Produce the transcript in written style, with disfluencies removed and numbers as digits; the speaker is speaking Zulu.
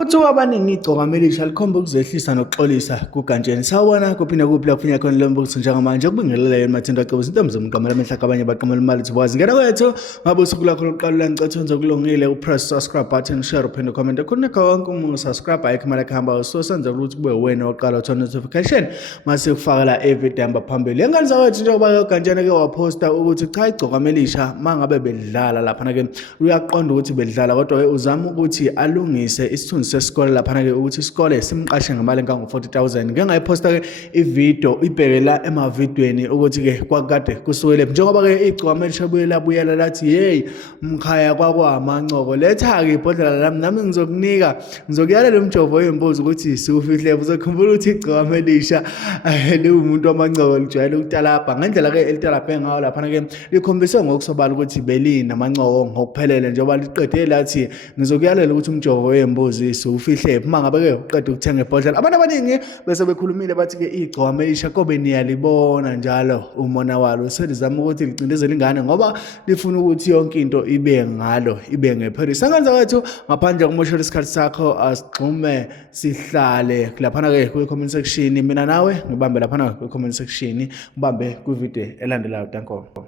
Kuthiwa abaningi iGcokama elisha likhomba ukuzehlisa nokuxolisa kuGatsheni. Sawubona kuphinde kuphi lapho kufinya khona lo mbukiso njengamanje okubingelela yena Mathinda Cebo intombi zomqamela amehla kabanye baqamela imali thibazi. Ngena kwethu ngabe usuku lakho lokuqala langicethu enze kulungile upress subscribe button share uphinde comment khoneka wonke umuntu subscribe ayikho imali ehamba so senza ukuthi kube wena oqala uthola notification mase kufaka la everyday hamba phambili. Engane zawethu njengoba uGatsheni ke waposta ukuthi cha iGcokama elisha mangabe bedlala lapha na ke uyaqonda ukuthi bedlala kodwa uzama ukuthi alungise isithunzi sesikole lapha ke ukuthi isikole simqashe ngemali engango 40,000 ngeke ngayiposta ke ivideo ibheke la emavidweni ukuthi ke kwakade kusukele njengoba ke iGcokama elisha buyela lathi hey mkhaya kwakwaMancoko letha ke ibhodlela nami ngizokuyalela umjovo wembuzi ukuthi siufihle uzokhumbula ukuthi iGcokama elisha liwumuntu waMancoko lijwayele ukutalapha ngendlela ke elitalaphe ngawo lapha ke likhombise ngokusobala ukuthi belina Mancoko ngokuphelele njengoba liqede lathi ngizokuyalela ukuthi umjovo wembuzi siufihle uma ngabe ke uqeda ukuthenga ibhodlela. Abantu abaningi bese bekhulumile bathi ke iGcokama elisha kobe niyalibona njalo umona walo selizama ukuthi licindezele ingane ngoba lifuna ukuthi yonke into ibe ngalo ibe ngepherish. Sengenza wethu ngaphandle kokumoshela isikhathi sakho asigxume sihlale lapha ke ku comment section mina nawe ngibambe lapha ku comment section ngibambe ku video elandelayo. Danko.